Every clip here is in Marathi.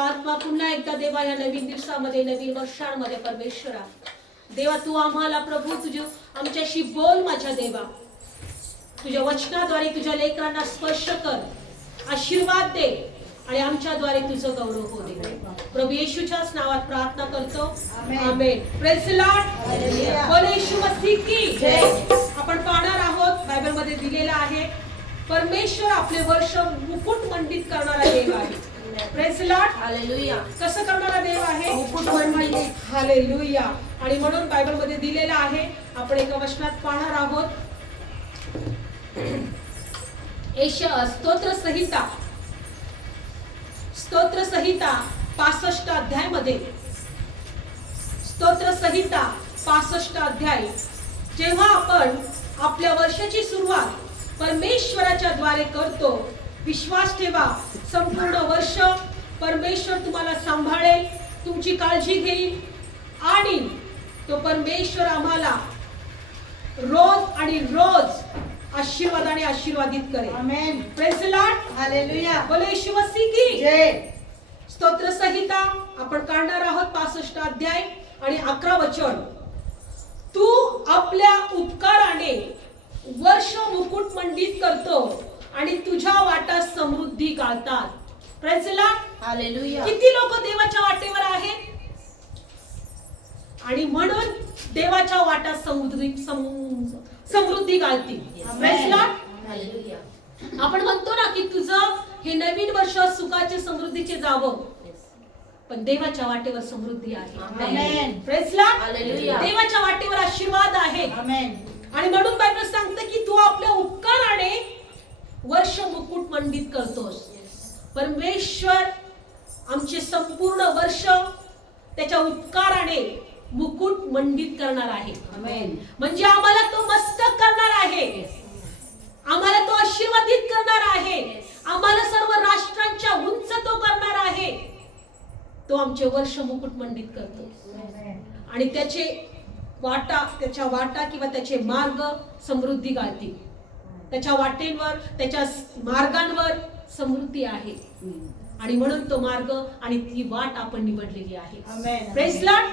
आत्मा पुन्हा एकदा देवा या नवीन दिवसामध्ये नवीन वर्षांमध्ये परमेश्वरा देवा तू आम्हाला प्रभू तुझ आमच्याशी बोल माझ्या देवा. तुझ्या वचनाद्वारे तुझ्या लेकरांना स्पर्श कर आशीर्वाद दे आणि आमच्याद्वारे तुझं गौरव होऊ दे. प्रभू येशूच्याच नावात प्रार्थना करतो. Amen. Amen praise Lord hallelujah. बोल येशू मसीह की. जय. आपण पाहणार आहोत बायबलमध्ये दिलेलं आहे परमेश्वर आपले वर्ष मुकुट मंडित करणारा देव आहे. कसं करणारा देव आहे. हालेलुया आणि म्हणून बायबलमध्ये दिलेलं आहे आपण एका वचनात पाहणार आहोत. एश स्तोत्र संहिता. स्तोत्र संहिता पासष्ट अध्यायमध्ये स्तोत्र संहिता पासष्ट अध्याय. जेव्हा आपण आपल्या वर्षाची सुरुवात परमेश्वराच्या द्वारे करतो विश्वास ठेवा. संपूर्ण वर्ष परमेश्वर तुम्हाला सांभाळेल तुमची काळजी घेईल आणि तो परमेश्वर आम्हाला रोज आणि रोज आशीर्वादाने आशीर्वादित करेल. आमेन प्रेज लॉर्ड हालेलुया बोले मसीह की. जय. स्तोत्र संहिता आपण काढणार आहोत पासष्ट अध्याय आणि अकरा वचन. तू आपल्या उपकाराने वर्ष मुकुट मंडित करतो. वाटात समृद्धी हालेलुया किती लोक देवाच्या वाटेवर आहेत? आणि म्हणून देवाच्या वाटात समृद्धी सम- समृद्धी. हालेलुया आपण म्हणतो ना की तुझं हे नवीन वर्ष सुखाचे समृद्धीचे जावं. पण देवाच्या वाटेवर समृद्धी आहे. देवाच्या वाटेवर आशीर्वाद आहे. आणि म्हणून बायबल सांगते की तू आपल्या उपकाराने वर्ष मुकुट मंडित करतोस. परमेश्वर आमचे संपूर्ण वर्ष त्याच्या उपकाराने मुकुट मंडित करणार आहे. म्हणजे आम्हाला तो मस्तक करणार आहे. आम्हाला तो आशीर्वादित करणार आहे. आम्हाला सर्व राष्ट्रांच्या उंच तो करणार आहे. तो आमचे वर्ष मुकुट मंडित करतो आणि त्याचे वाटा त्याच्या वाटा किंवा त्याचे मार्ग समृद्धी गाळतील. त्याच्या वाटेंवर त्याच्या मार्गांवर समृद्धी आहे. आणि म्हणून तो मार्ग आणि ती वाट आपण निवडलेली आहे.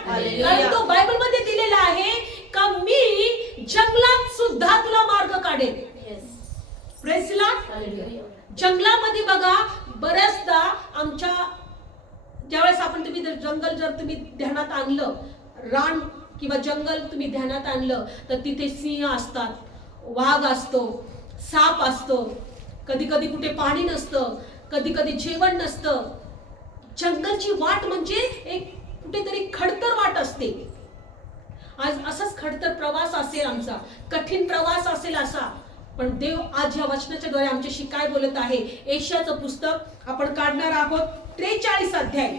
कारण तो बायबलमध्ये दिलेला आहे का मी जंगलात सुद्धा तुला मार्ग Lord. हालेलुया जंगलामध्ये बघा बऱ्याचदा आमच्या ज्यावेळेस आपण तुम्ही जर जंगल जर तुम्ही ध्यानात आणलं रान किंवा जंगल तुम्ही ध्यानात आणलं तर तिथे सिंह असतात वाघ असतो साप असतो. कधी कधी कुठे पाणी नसतं. कधी कधी जेवण नसतं. जंगलची वाट म्हणजे एक कुठेतरी खडतर वाट असते. आज असाच खडतर प्रवास असेल आमचा. कठीण प्रवास असेल असा. पण देव आज या वचनाच्या द्वारे आमच्याशी काय बोलत आहे एशियाचं पुस्तक आपण काढणार आहोत. त्रेचाळीस अध्याय.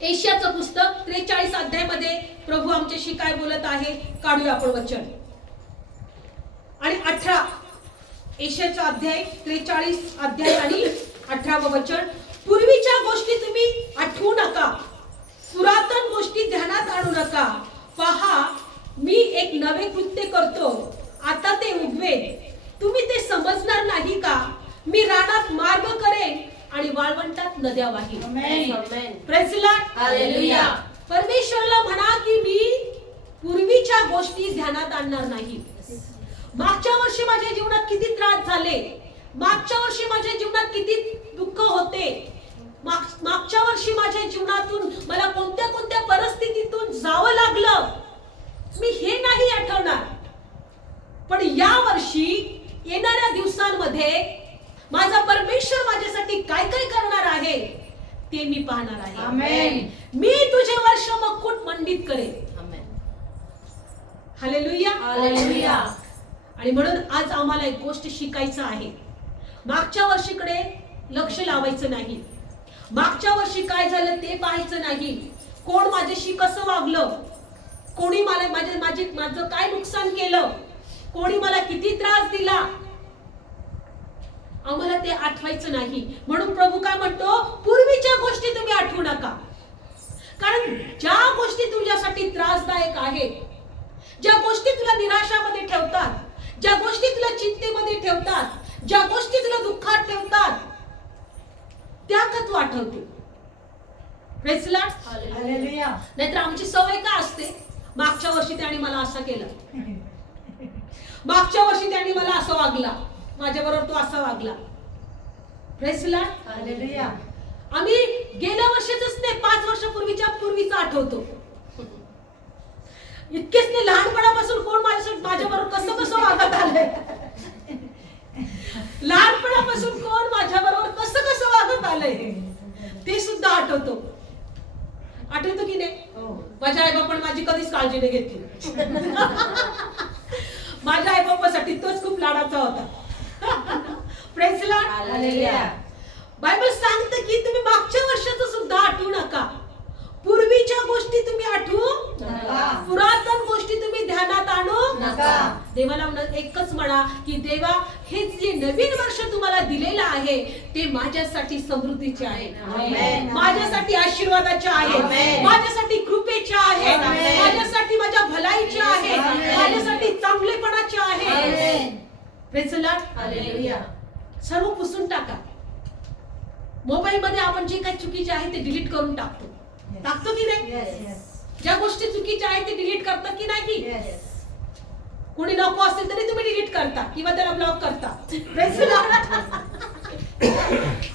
एशियाचं पुस्तक त्रेचाळीस अध्यायमध्ये प्रभू आमच्याशी काय बोलत आहे काढूया आपण वचन. आणि अठरा. एशियाचा अध्याय त्रेचाळीस अध्याय आणि अठरावं वचन. पूर्वीच्या गोष्टी तुम्ही आठवू नका. पुरातन गोष्टी ध्यानात आणू नका. पहा मी एक नवे कृत्य करतो. आता ते उगवेल तुम्ही ते समजणार नाही का? मी रानात मार्ग करेन आणि वाळवंटात नद्या. हालेलुया. परमेश्वरला म्हणा की मी पूर्वीच्या गोष्टी ध्यानात आणणार नाही. मागच्या वर्षी माझ्या जीवनात किती त्रास झाले? मागच्या वर्षी माझ्या जीवनात किती दुःख होते? माग- मागच्या वर्षी माझ्या जीवनातून मला कोणत्या कोणत्या परिस्थितीतून जावं लागलं? मी हे नाही आठवणार. पण या वर्षी येणाऱ्या दिवसांमध्ये माझा परमेश्वर माझ्यासाठी काय काय करणार आहे ते मी पाहणार आहे. मी तुझे वर्ष मकुट मंडित करेन. हालेलुया. हालेलुया. आणि म्हणून आज आम्हाला एक गोष्ट शिकायचं आहे. मागच्या वर्षीकडे लक्ष लावायचं नाही. मागच्या वर्षी काय झालं ते पाहायचं नाही. कोण माझ्याशी कसं वागलं? कोणी मला माझे माझे माझं काय नुकसान केलं? कोणी मला किती त्रास दिला? आम्हाला ते आठवायचं नाही. म्हणून प्रभू काय म्हणतो? पूर्वीच्या गोष्टी तुम्ही आठवू नका. कारण ज्या गोष्टी तुझ्यासाठी त्रासदायक आहेत ज्या गोष्टी तुला निराशामध्ये ठेवतात ज्या गोष्टी तुला चिंतेमध्ये ठेवतात ज्या गोष्टी तुला दुःखात ठेवतात त्या का तू आठवते नाहीतर आमची सवय का असते? मागच्या वर्षी त्याने मला असं केलं. मागच्या वर्षी त्याने मला असं वागला. माझ्या बरोबर तो असा वागला. आम्ही गेल्या वर्षीच नाही पाच वर्षापूर्वीच्या पूर्वीच आठवतो. इतकेच नाही लहानपणापासून कोण माझ्या माझ्या बरोबर कसं कसं वागत आलंय? लहानपणापासून कोण माझ्या बरोबर कसं कसं वागत आलंय? ते सुद्धा आठवतो. आठवतो की नाही? हो. माझ्या आईबापाने माझी कधीच काळजी नाही घेतली. माझ्या आईबापासाठी तोच खूप लाडाचा होता. हालेलुया बायबल सांगतं की तुम्ही मागच्या वर्षाचं सुद्धा आठवू नका पूर्वीच्या गोष्टी तुम्ही आठवू नका. पुरातन गोष्टी तुम्ही ध्यानात आणू नका. देवाला म्हण- एकच म्हणा की देवा हे जे नवीन वर्ष तुम्हाला दिलेलं आहे ते माझ्यासाठी समृद्धीचे आहे. माझ्यासाठी आशीर्वादाचे आहे. माझ्यासाठी कृपेचे आहे. माझ्यासाठी माझ्या भलाईचे आहे. माझ्यासाठी चांगलेपणाचे आहे. सर्व पुसून टाका. मोबाईल मध्ये आपण जे काही चुकीचे आहे ते डिलीट करून टाकतो. टाकतो की नाही? ज्या गोष्टी चुकीच्या आहेत ते डिलीट करतात की नाही? कोणी नको असेल तरी तुम्ही डिलीट करता किंवा त्याला ब्लॉक करता.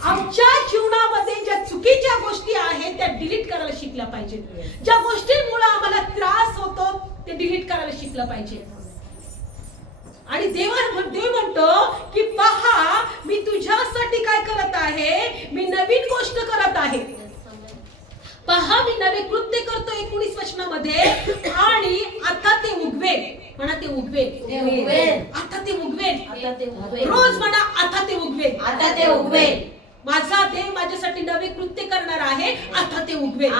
आमच्या जीवनामध्ये ज्या चुकीच्या गोष्टी आहेत त्या डिलीट करायला शिकल्या पाहिजेत. ज्या गोष्टींमुळे आम्हाला त्रास होतो ते डिलीट करायला शिकलं पाहिजे. आणि देवा देव म्हणतो की पहा मी तुझ्यासाठी काय करत आहे? मी नवीन गोष्ट करत आहे. पहा मी नवे कृत्य करतो एकोणीस वचनामध्ये आणि आता ते उगवेल म्हणा ते उगवेल ते. आता ते उगवेल ते. रोज म्हणा आता ते उगवेल आता ते उगवेल माझा देव माझ्यासाठी नवे कृत्य करणार आहे आता ते उगवेल.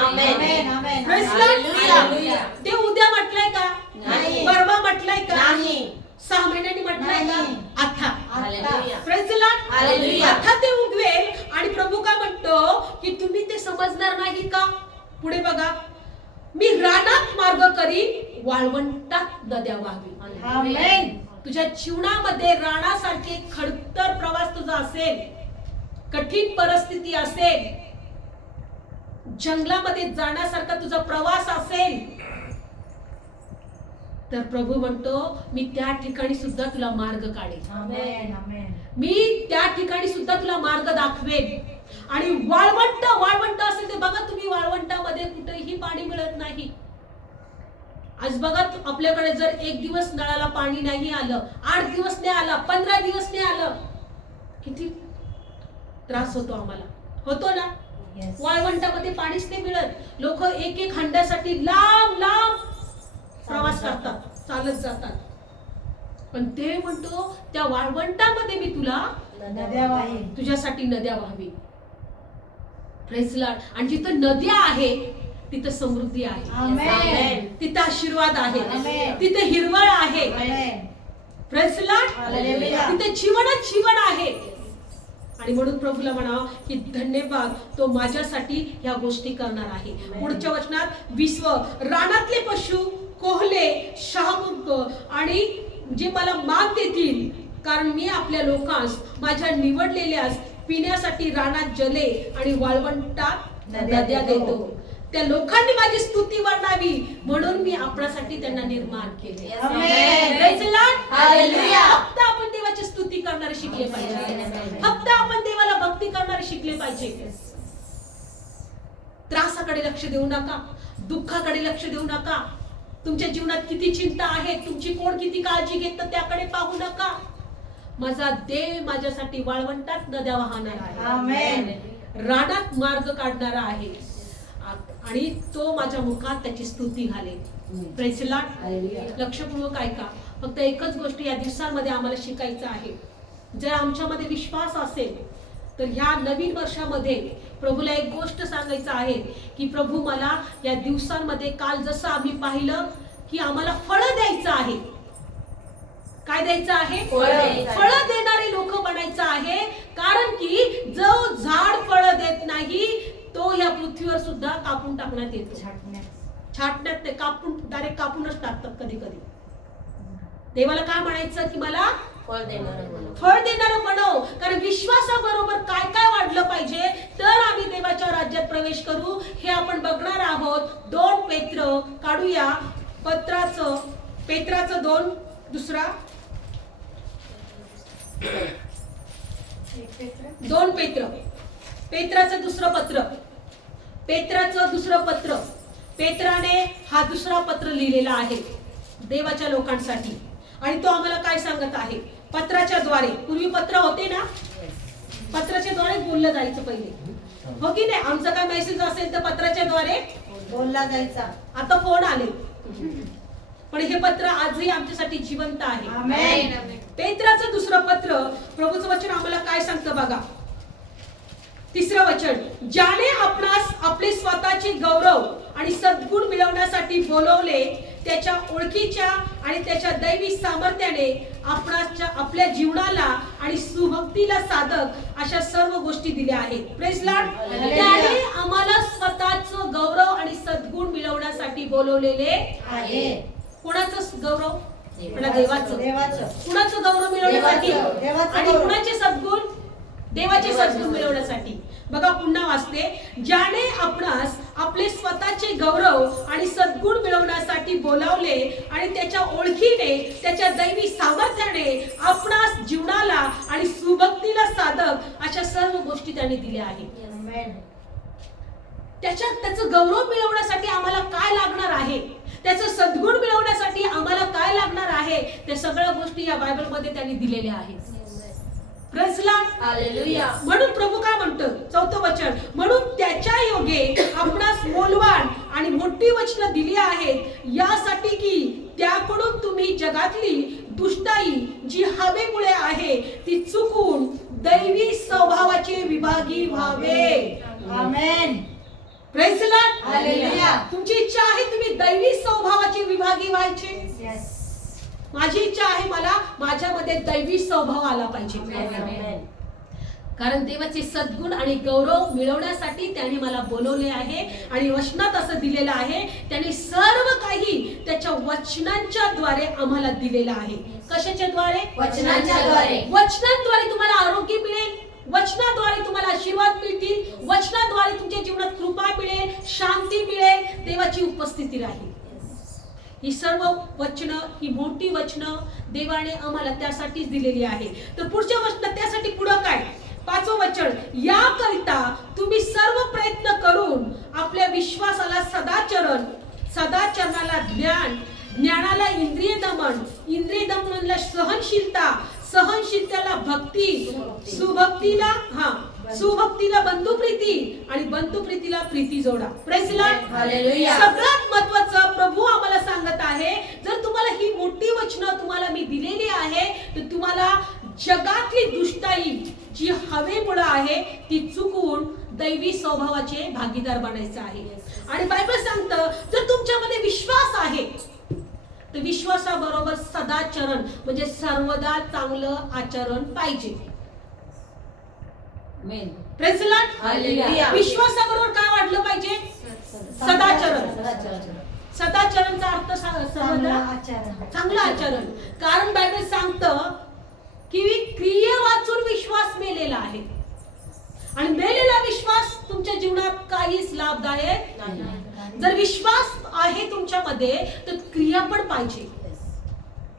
हालेलुया देव उद्या म्हटलंय का? नाही. परवा म्हटलंय का? नाही. सहा महिन्यांनी म्हटलंय का. आता hallelujah Praise the Lord. Hallelujah. आता ते उगवेल आणि प्रभू काय म्हणतो की तुम्ही ते समजणार नाही का पुढे बघा मी रानात मार्ग करी वाळवंटात नद्या वाहवी. तुझ्या जीवनामध्ये राणासारखे खडतर प्रवास तुझा असेल कठीण परिस्थिती असेल जंगलामध्ये जाण्यासारखा तुझा प्रवास असेल तर प्रभू म्हणतो मी त्या ठिकाणी सुद्धा तुला मार्ग काढेल मी त्या ठिकाणी सुद्धा तुला मार्ग दाखवेन. आणि वाळवंट वाळवंट असेल ते बघा तुम्ही वाळवंटामध्ये कुठेही पाणी मिळत नाही. आज बघा आपल्याकडे जर एक दिवस नळाला पाणी नाही आलं आठ दिवस नाही आलं पंधरा दिवस नाही आलं किती त्रास होतो आम्हाला. होतो ना? येस वाळवंटामध्ये पाणीच नाही मिळत. लोक एक एक हंड्यासाठी लांब लांब प्रवास करतात चालत जातात. पण ते म्हणतो त्या वाळवंटामध्ये मी तुला नद्या वाही तुझ्यासाठी नद्या व्हावी. आणि जिथं नद्या आहे तिथं समृद्धी आहे. तिथं आशीर्वाद आहे. तिथे हिरवळ आहे. तिथे जीवनच जीवन आहे. आणि म्हणून प्रभूला म्हणा की धन्यवाद तो माझ्यासाठी ह्या गोष्टी करणार आहे. पुढच्या वचनात विश्व रानातले पशु कोहले शहामुख आणि जे मला मान देतील कारण मी आपल्या लोकांस माझ्या निवडलेल्यास पिण्यासाठी रानात जले आणि वाळवंटात नद्या देतो. त्या लोकांनी माझी स्तुती वर्णावी म्हणून मी आपणासाठी त्यांना निर्माण केले. फक्त आपण देवाची स्तुती करणारे शिकले पाहिजे. फक्त आपण देवाला भक्ती करणारे शिकले पाहिजे. त्रासाकडे लक्ष देऊ नका. दुःखाकडे लक्ष देऊ नका. तुमच्या जीवनात किती चिंता आहे तुमची कोण किती काळजी घेतं त्याकडे पाहू नका. माझा देव माझ्यासाठी वाळवंटात नद्या वाहणार आहे. रानात मार्ग काढणारा आहे. आणि तो माझ्या मुखात त्याची स्तुती घालेल. हालेलुया. लक्षपूर्वक ऐका फक्त एकच गोष्ट या दिवसांमध्ये आम्हाला शिकायचं आहे जर आमच्यामध्ये विश्वास असेल तर ह्या नवीन वर्षामध्ये प्रभूला एक गोष्ट सांगायचं आहे की प्रभू मला या दिवसांमध्ये काल जसं आम्ही पाहिलं की आम्हाला फळं द्यायचं आहे काय द्यायचं आहे फळं द्यायचं आहे. फळं देणारे लोक बनायचं आहे कारण की जो झाड फळं देत नाही तो या पृथ्वीवर सुद्धा कापून टाकण्यात येतो. छाटण्यात. छाटण्यात ते कापून डायरेक्ट कापूनच टाकतात कधी कधी. देवाला काय म्हणायचं की मला फळ देणारं. फळ देणारं बनव कारण विश्वासाबरोबर काय काय वाढलं पाहिजे तर आम्ही देवाच्या राज्यात प्रवेश करू. हे आहोत. दोन पेत्र काढूया. पत्राचं पेत्राचं दोन दुसरा. दोन पेत्र. पेत्राचं दुसरं पत्र. पेत्राचं दुसरं पत्र. पेत्राने हा दुसरा पत्र लिहिलेला आहे देवाच्या लोकांसाठी. आणि तो आम्हाला काय सांगत आहे? पत्राच्या द्वारे. पूर्वी पत्र होते ना? पत्राच्या द्वारे बोललं जायचं पहिले. हो की नाही? आमचा काय मेसेज असेल तर पत्राच्या द्वारे बोलला जायचा. आता फोन आले. पण हे पत्र आजही आमच्यासाठी जिवंत आहे. पेत्राचं दुसरं पत्र. प्रभूचं वचन आम्हाला काय सांगतं बघा? तिसरं वचन ज्याने आपणास आपले स्वतःचे गौरव आणि सद्गुण मिळवण्यासाठी बोलवले त्याच्या ओळखीच्या आणि त्याच्या दैवी सामर्थ्याने आपणाच्या आपल्या जीवनाला आणि सुभक्तीला साधक अशा सर्व गोष्टी दिल्या आहेत. त्याने आम्हाला स्वतःच गौरव आणि सद्गुण मिळवण्यासाठी बोलवलेले आहे. कोणाचं गौरव? देवाचं. कुणाचं गौरव मिळवण्यासाठी? आणि. कुणाचे सद्गुण? देवाचे सद्गुण मिळवण्यासाठी. बघा पुन्हा वाचते. ज्याने आपणास आपले स्वतःचे गौरव आणि सद्गुण मिळवण्यासाठी बोलावले आणि त्याच्या ओळखीने त्याच्या दैवी सामर्थ्याने आपणास जीवनाला आणि सुभक्तीला साधक अशा सर्व गोष्टी त्याने दिल्या आहेत. आमेन त्याच्यात त्याचं गौरव मिळवण्यासाठी आम्हाला काय लागणार आहे? त्याचं सद्गुण मिळवण्यासाठी आम्हाला काय लागणार आहे? त्या सगळ्या गोष्टी या बायबलमध्ये त्यांनी दिलेल्या आहेत. म्हणून प्रभू काय म्हणतो? चौथं वचन. म्हणून त्याच्या योगे आपणास मोलवान आणि मोठी वचनं दिली आहेत. यासाठी की त्याकडून तुम्ही जगातली दुष्टाई जी हवेमुळे आहे ती चुकून दैवी स्वभावाचे विभागी व्हावे. आमेन. तुमची इच्छा आहे तुम्ही दैवी स्वभावाची विभागी व्हायचे. माझी इच्छा आहे मला माझ्यामध्ये दैवी स्वभाव आला पाहिजे. कारण देवाचे सद्गुण आणि गौरव मिळवण्यासाठी त्याने मला बोलवले आहे आणि वचनात असं दिलेलं आहे. त्याने सर्व काही त्याच्या वचनांच्या द्वारे आम्हाला दिलेलं आहे. कशाच्या द्वारे? वचनांच्या द्वारे. वचनांद्वारे तुम्हाला आरोग्य मिळेल. वचनाद्वारे तुम्हाला आशीर्वाद मिळतील. वचनाद्वारे तुमच्या जीवनात कृपा मिळेल. शांती मिळेल. देवाची उपस्थिती राहील. ही सर्व वचनं ही मोठी वचनं देवाने आम्हाला त्यासाठीच दिलेली आहे तर पुढच्या वचन त्यासाठी पुढं काय पाचवं वचन याकरिता तुम्ही सर्व प्रयत्न करून आपल्या विश्वासाला सदाचरण सदाचरणाला ज्ञान ज्ञानाला इंद्रिय दमन इंद्रिय दमनला सहनशीलता सहनशीलतेला भक्ती सुभक्तीला हा सुभक्तीला बंधुप्रीती आणि बंधुप्रीतीला प्रीती जोडा. हालेलुया. सगळ्यात महत्वाचं प्रभू आहे. जर तुम्हाला ही मोठी वचनं तुम्हाला मी दिलेली आहे तर तुम्हाला जगातली दुष्टाई जी हवेमुळं आहे ती चुकून दैवी स्वभावाचे भागीदार बनायचं आहे. आणि बायबल सांगतं जर तुमच्यामध्ये विश्वास आहे तर विश्वासाबरोबर सदाचरण म्हणजे सर्वदा चांगलं आचरण पाहिजे. विश्वासाबरोबर काय वाढलं पाहिजे? सदाचरण सदाचरणचा अर्थ चांगलं आचरण. कारण बायबल सांगतं की क्रिये वाचून विश्वास मेलेला आहे. आणि मेलेला विश्वास तुमच्या जीवनात काहीच लाभदायक जर विश्वास आहे तुमच्यामध्ये तर क्रिया पण पाहिजे.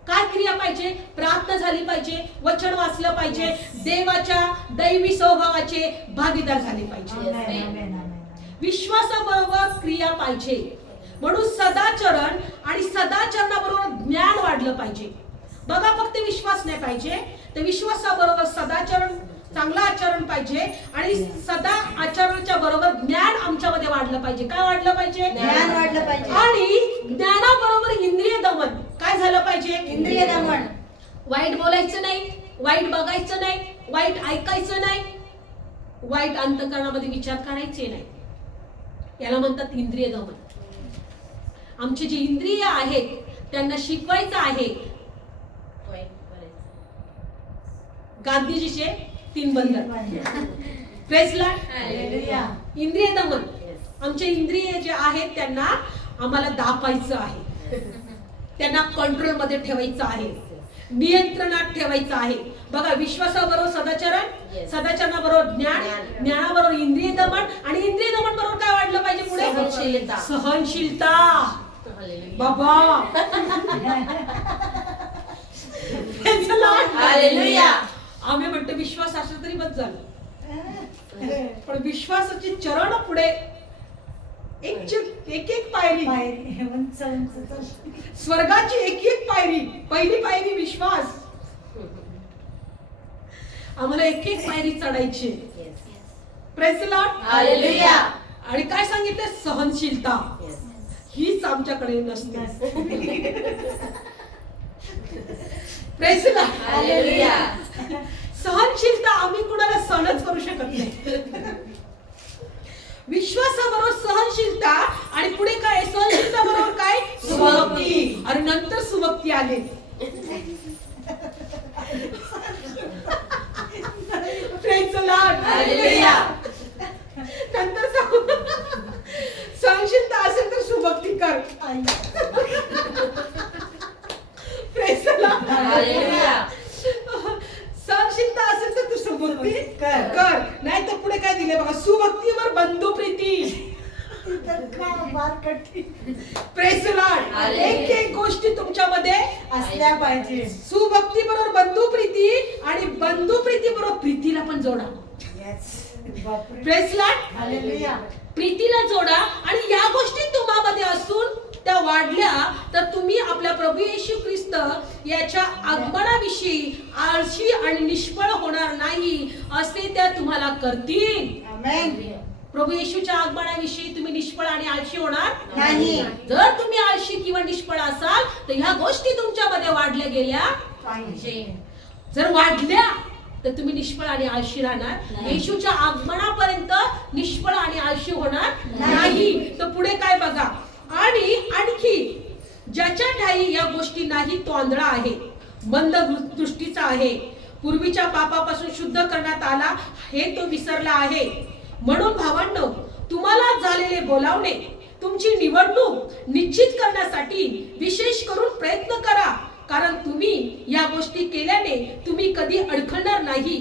काय क्रिया पाहिजे? प्रार्थना झाली पाहिजे वचन वाचलं पाहिजे देवाच्या दैवी स्वभावाचे भागीदार झाले पाहिजे. विश्वासाबरोबर क्रिया पाहिजे. म्हणून सदाचरण आणि सदाचरणाबरोबर ज्ञान वाढलं पाहिजे. बघा फक्त विश्वास नाही पाहिजे. तर विश्वासाबरोबर सदाचरण चांगलं आचरण पाहिजे आणि सदा आचरणाच्या बरोबर ज्ञान आमच्यामध्ये वाढलं पाहिजे. काय वाढलं पाहिजे? ज्ञान वाढलं पाहिजे. आणि ज्ञानाबरोबर इंद्रिय दमन. काय झालं पाहिजे? इंद्रिय दमन. वाईट बोलायचं नाही वाईट बघायचं नाही वाईट ऐकायचं नाही वाईट अंतकरणामध्ये विचार करायचे नाही. याला म्हणतात इंद्रिय दमन. आमचे जे इंद्रिय आहेत त्यांना शिकवायचं आहे. गांधीजीचे तीन बंधन. प्रेसला हालेलुया. इंद्रिय दमन. आमचे इंद्रिय जे आहेत त्यांना आम्हाला दापायचं आहे. त्यांना कंट्रोलमध्ये ठेवायचं आहे. नियंत्रणात ठेवायचं आहे. बघा विश्वासाबरोबर सदाचरण. सदाचरणाबरोबर ज्ञान ज्ञान. ज्ञानाबरोबर इंद्रिय दमन आणि इंद्रिय दमन बरोबर काय वाढलं पाहिजे पुढे? सहनशीलता. बाबा. आम्ही म्हणतो विश्वास असला तरी बस झालं. पण विश्वासाची चरण पुढे एक एक एक पायरी. स्वर्गाची एक एक पायरी. पहिली पायरी विश्वास. आम्हाला एक एक पायरी चढायची. हालेलुया. आणि काय सांगितलं सहनशीलता. हीच आमच्याकडे नसते. सहनशीलता आम्ही कुणाला सहनच करू शकत नाही. विश्वासाबरोबर सहनशीलता आणि पुढे काय? सहनशीलता बरोबर काय? सुभक्ती. आणि नंतर सुभक्ती आले Praise the Lord. हालेलुया. नंतर सांगू. सहनशीलता असेल तर सुभक्ती कर आई. Praise the hallelujah. सहनशीलता असेल तर तू सुभक्ती कर. कर. नाही तर पुढे काय दिले बघा? सुभक्तीवर बंधू प्रीती. ती तर का फार कठीण प्रेस लॉर्ड हालेलुया. एक एक गोष्टी तुमच्यामध्ये असल्या पाहिजे. सुभक्ती बरोबर बंधू प्रीती आणि बंधू प्रीती बरोबर प्रीतीला पण जोडा. Yes. बापरे. प्रेस लॉर्ड हालेलुया प्रीतीला जोडा. आणि या गोष्टी तुम्हामध्ये असून वाढल्या तर तुम्ही आपल्या प्रभू येशू ख्रिस्त याच्या आगमनाविषयी आळशी आणि निष्फळ होणार नाही असे त्या तुम्हाला करतील. प्रभू येशूच्या आगमनाविषयी तुम्ही निष्फळ आणि आळशी होणार नाही. जर तुम्ही आळशी किंवा निष्फळ असाल तर ह्या गोष्टी तुमच्यामध्ये वाढल्या गेल्या. पाहिजे जर वाढल्या तर तुम्ही निष्फळ आणि आळशी राहणार. येशूच्या आगमनापर्यंत निष्फळ आणि आळशी होणार. नाही. तर पुढे काय बघा? आणि आणखी ज्याच्या ठाई या गोष्टी नाही तो आंधळा आहे मंद दृष्टीचा आहे पूर्वीच्या पापापासून शुद्ध करण्यात आला हे तो विसरला आहे. म्हणून भावांनो तुम्हाला झालेले बोलावणे तुमची निवडणूक निश्चित करण्यासाठी विशेष करून प्रयत्न करा कारण तुम्ही या गोष्टी केल्याने तुम्ही कधी अडखळणार नाही.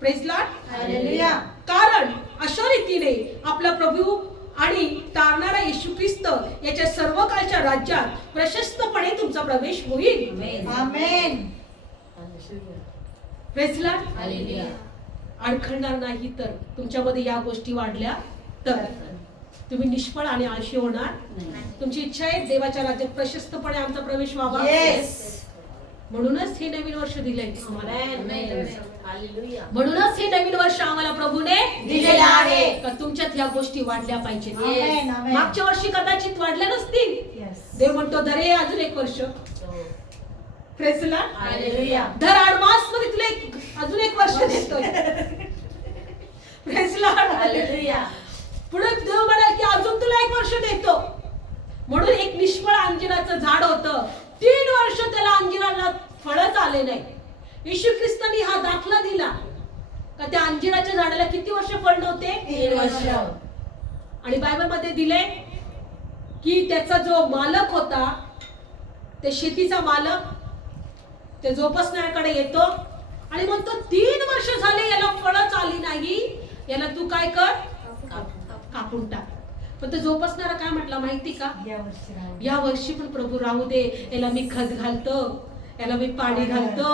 प्रेस लॉर्ड हालेलुया कारण अशा रीतीने आपला प्रभू आणि तारणारा येशू ख्रिस्त याच्या सर्व काळच्या राज्यात प्रशस्तपणे तुमचा प्रवेश होईल. आमेन. अडखळणार नाही तर तुमच्यामध्ये या गोष्टी वाढल्या तर तुम्ही निष्फळ आणि आळशी होणार नाही. तुमची इच्छा आहे देवाच्या राज्यात प्रशस्तपणे आमचा प्रवेश व्हावा म्हणूनच हे नवीन वर्ष दिलंय. हालेलुया. म्हणूनच हे नवीन वर्ष आम्हाला प्रभूने दिलेलं आहे. का तुमच्यात गोष्टी वाढल्या पाहिजेत. मागच्या वर्षी कदाचित वाढल्या नसतील. देव म्हणतो धरे अजून एक वर्ष. हो. प्रेसला हालेलुया. धर ऍडव्हान्समध्ये तुला एक अजून एक वर्ष देतोय. पुढे देव म्हणाल की अजून तुला एक वर्ष देतो. म्हणून एक निष्फळ अंजिराचं झाड होतं. तीन वर्ष त्याला अंजिराला फळच आले नाही. येशू ख्रिस्तानी हा दाखला दिला. का त्या अंजिराच्या झाडाला किती वर्ष फळ नव्हते? वर्ष. आणि बायबलमध्ये दिले की त्याचा जो मालक होता ते शेतीचा मालक ते जोपासण्याकडे येतो आणि म्हणतो तीन वर्ष झाले याला फळच आली नाही. याला तू काय कर? कापून टाक. पण तो जोपासणारा काय म्हटला माहिती का? या वर्षी पण प्रभू राहू दे. याला मी खत घालतो. याला मी पाणी घालतो.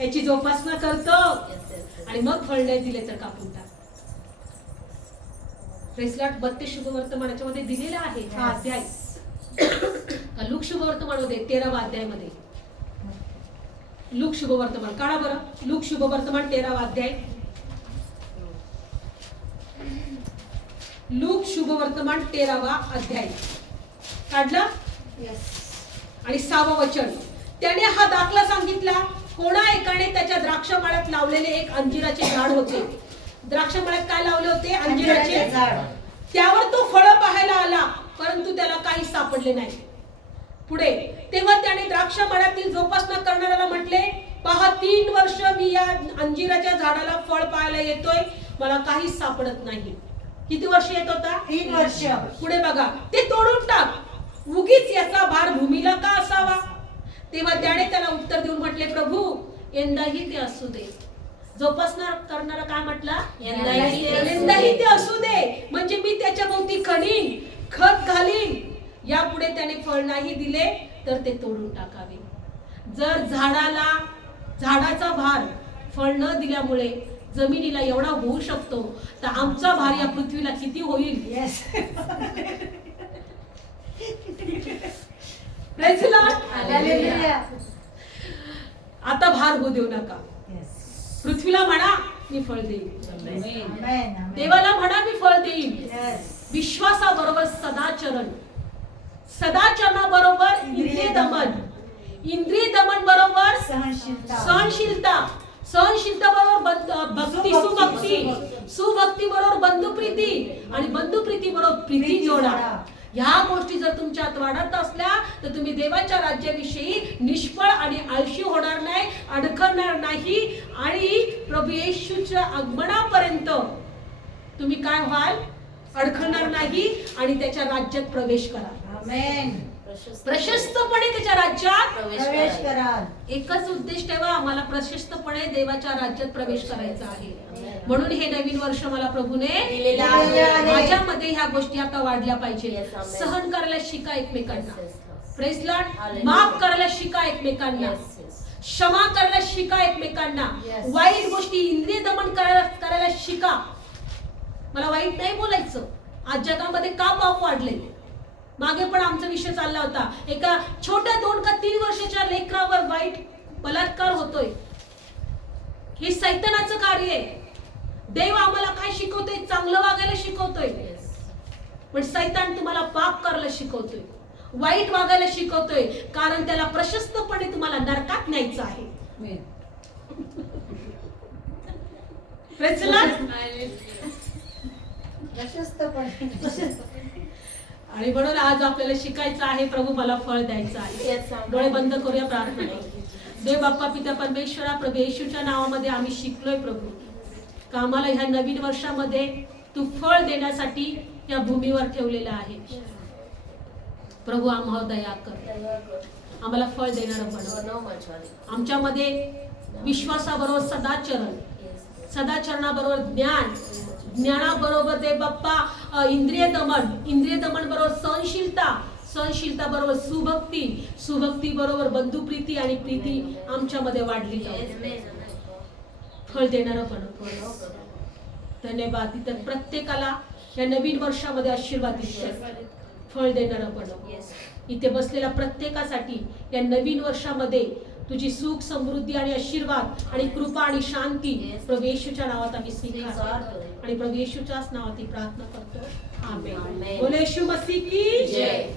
याची जोपासना करतो. आणि मग फळ नाही दिले तर कापून टाक. प्रेसलाट बत्तीस शुभवर्तमानाच्या मध्ये दिलेला आहे. हा अध्याय. लूक शुभवर्तमानमध्ये तेरावा अध्यायमध्ये. लूक शुभवर्तमान काढा बरं. लूक शुभवर्तमान तेरावा अध्याय. लूक शुभवर्तमान तेरावा अध्याय. काढला? आणि सहावं वचन. त्याने हा दाखला सांगितला. कोणा एकाने त्याच्या द्राक्षमाळ्यात लावलेले एक अंजिराचे झाड होते. द्राक्षमाळ्यात काय लावले होते? अंजिराचे झाड. त्यावर तो फळ पाहायला आला परंतु त्याला काही सापडले नाही. पुढे तेव्हा त्याने द्राक्षमाळ्यातील जोपासना करणाऱ्याला म्हटले पहा तीन वर्ष मी या अंजिराच्या झाडाला फळ पाहायला येतोय मला काहीच सापडत नाही. किती वर्ष येत होता? तीन वर्ष. पुढे बघा ते तोडून टाक. उगीच याचा भार भूमीला का असावा? तेव्हा त्याने त्याला उत्तर देऊन म्हटले प्रभू यंदाही ते असू दे. जोपासना करणारा काय म्हटला? यंदाही ते असू दे. म्हणजे मी त्याच्या भोवती खणीन खत यापुढे त्याने फळ नाही दिले तर ते तोडून टाकावे. जर झाडाला झाडाचा भार फळ न दिल्यामुळे जमिनीला एवढा होऊ शकतो तर आमचा भार या पृथ्वीला किती होईल? आता भार होऊ देऊ नका. पृथ्वीला म्हणा मी फळ देईन. देवाला म्हणा मी फळ देईन. विश्वासाबरोबर सदाचरण. सदाचरणाबरोबर इंद्रिय दमन इंद्रिय दमन बरोबर सहनशीलता. सहनशीलता. बरोबर भक्ती सुभक्ती. सुभक्ती. बरोबर बंधुप्रीती. आणि बंधुप्रीती बरोबर प्रीती जोडा. ह्या गोष्टी जर तुमच्यात वाढत असल्या तर तुम्ही देवाच्या राज्याविषयी निष्फळ आणि आळशी होणार नाही अडखळणार नाही. आणि प्रभू येशूच्या आगमनापर्यंत तुम्ही काय व्हाल? अडखळणार नाही आणि त्याच्या राज्यात प्रवेश करा. प्रशस्तपणे त्याच्या राज्यात प्रवेश. करा. एकच उद्देश ठेवा आम्हाला प्रशस्तपणे देवाच्या राज्यात प्रवेश करायचा आहे. म्हणून हे नवीन वर्ष मला प्रभूने. माझ्यामध्ये ह्या गोष्टी आता वाढल्या पाहिजे. सहन करायला शिका एकमेकांना Yes, yes. Praise Lord Hallelujah. माफ करायला शिका एकमेकांना. क्षमा करायला शिका एकमेकांना. वाईट गोष्टी इंद्रिय दमन करायला करायला शिका मला वाईट नाही बोलायचं आज जगामध्ये का पाप वाढले मागे पण आमचा विषय चालला होता एका छोट्या दोन का तीन वर्षाच्या लेकरावर वाईट बलात्कार होतोय हे सैतानाचं कार्य आहे देव आम्हाला काय शिकवतोय? चांगलं वागायला शिकवतोय. पण सैतान तुम्हाला पाप करायला शिकवतोय. वाईट वागायला शिकवतोय. कारण त्याला प्रशस्तपणे तुम्हाला नरकात न्यायचं आहे. आणि म्हणून आज आपल्याला शिकायचं आहे प्रभू मला फळ द्यायचं आहे. डोळे बंद करूया प्रार्थना. देव बाप्पा पिता परमेश्वरा प्रभू येशूच्या नावामध्ये आम्ही शिकलोय प्रभू. का आम्हाला ह्या नवीन वर्षामध्ये तू फळ देण्यासाठी या भूमीवर ठेवलेलं आहे. प्रभू आम्हाला दया कर. आम्हाला फळ देणार बनव. आमच्यामध्ये विश्वासाबरोबर सदाचरण सदाचरणाबरोबर ज्ञान ज्ञानाबरोबर दे बाप्पा इंद्रिय दमन इंद्रिय दमन बरोबर सहनशीलता सहनशीलता बरोबर सुभक्ती सुभक्ती बरोबर बंधुप्रीती आणि प्रीती आमच्यामध्ये वाढली फळ देणारं. धन्यवाद. इतर प्रत्येकाला या नवीन वर्षामध्ये आशीर्वाद फळ देणारं बनव. इथे बसलेल्या प्रत्येकासाठी या नवीन वर्षामध्ये तुझी सुख समृद्धी आणि आशीर्वाद आणि कृपा आणि शांती येशूच्या नावात आम्ही स्वीकारतो स्वीकारतो. आणि प्रभू येशूच्याच नावात प्रार्थना करतो. मसीह की